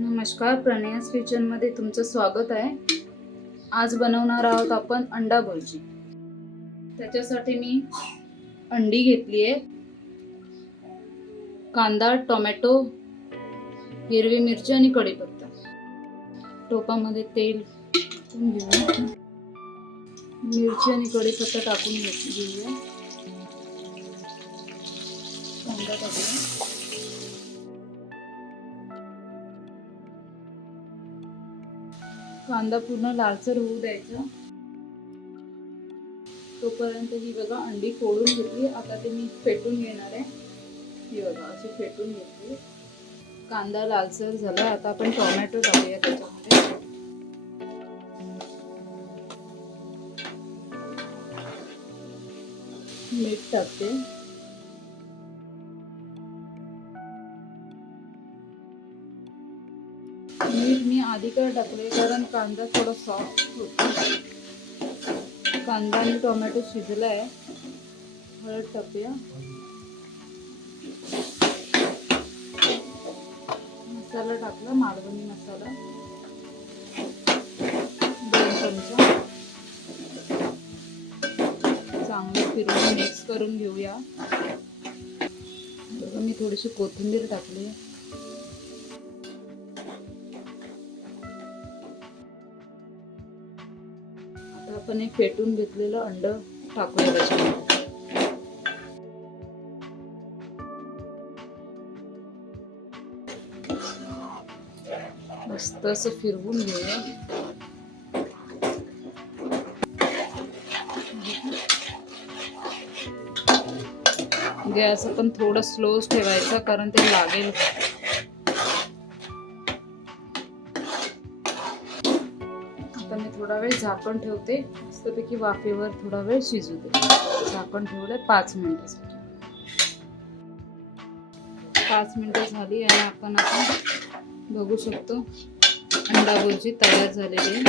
नमस्कार, प्रणयास किचन मध्ये तुमचं स्वागत आहे। आज बनवणार आहोत आपण अंडा भुर्जी। त्याच्यासाठी मी अंडी घेतली आहे, कांदा, टोमॅटो, हिरवी मिरची आणि कढीपत्ता। टोपामध्ये तेल घेऊया, मिरची आणि कढीपत्ता टाकून घेऊया। कांदा टाकूया, कांदा पूर्ण लालसर होऊ द्यायचा। तोपर्यंत ही बघा अंडी फोडून घेतली। आता ते मी फेटून घेणार आहे। ही बघा अशी फेटून घेतली। कांदा लालसर झाला। आता आपण टोमॅटो टाकूया त्याच्यामध्ये। मीठ टाकते, मीठ मी आधी काय टाकले कारण कांदा थोडा सॉफ्ट होतो। कांदा आणि टोमॅटो शिजलाय। हळद टाकूया, मसाला टाकला, मालवणी मसाला 2 चमचा। चांगलं फिरवून मिक्स करून घेऊया। मी थोडीशी कोथिंबीर टाकली। आता आपण एक फेटून घेतलेलं अंड टाकूया त्याच्यामध्ये। मस्त असं फिरवून घेऊया। गॅस आपण थोडं स्लोच ठेवायचा कारण ते लागेल। आता मी थोडा वेळ झाकण ठेवते, मस्तपैकी वाफेवर थोडा वेळ शिजू दे। झाकण ठेवलंय 5 मिनिटासाठी। 5 मिनिटं झाली आणि आपण आता बघू शकतो अंडा भुर्जी तयार झालेली आहे।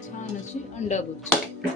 छान अशी अंडा भुर्जी।